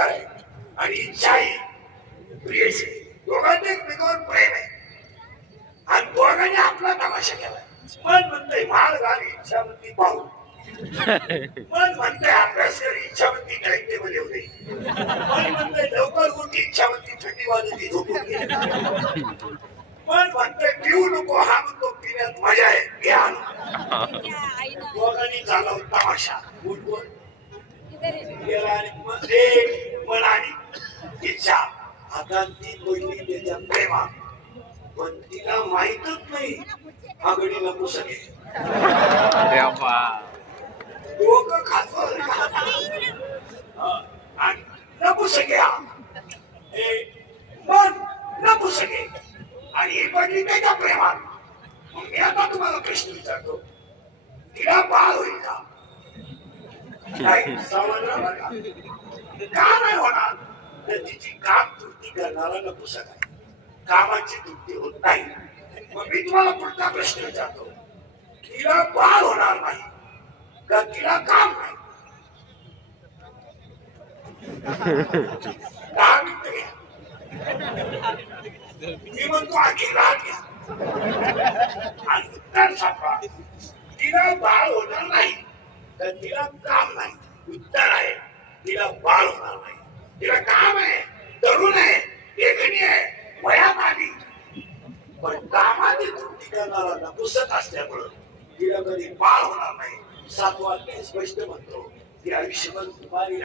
संस्कार आहे आणि इच्छा ही प्रियच आहे. दोघांचे एकमेकावर प्रेम आहे आणि दोघांनी आपला तमाशा केला. मन म्हणतंय माळ घाल इच्छावंती पाहू, मन म्हणतंय अभ्यास कर इच्छावंती टाइम टेबल येऊ दे, मन म्हणतंय लवकर उठ इच्छावंती थंडी वाजती झोपून घे, मन म्हणतंय पिऊ नको हा म्हणतो पिण्यात मजा आहे घ्या. दोघांनी चालव तमाशा. उठवर गेला आणि मन आणि इच्छा आता ती पहिली त्याच्या प्रेमात, पण तिला माहितच नाही आगडी नको सगळे डोकं खातो आणि नको सगळे मन नको सगळे आणि ही पडली त्याच्या प्रेमात. मग मी आता तुम्हाला प्रश्न विचारतो, तिला बाळ होईल का? नाही समजलं का नाही होणार? तर तिची काम तृप्ती करणारा नको सगळा कामाची तृप्ती होत नाही. मग मी तुम्हाला पुढचा प्रश्न विचारतो, तिला बाळ होणार नाही का तिला काम नाही? काम मी म्हणतो आणखी राहत घ्या आणि उत्तर सापडा. तिला बाळ होणार नाही तर तिला काम नाही. उत्तर आहे तिला बाळ होणार नाही. तिला काम आहे, तरुण आहे, देखणी आहे, वयात आली, पण कामाची तृप्ती करणारा नपुसक असल्यामुळं तिला कधी बाळ होणार नाही. 7 वाक्य स्पष्ट म्हणतो की आयुष्यभर तुम्हाला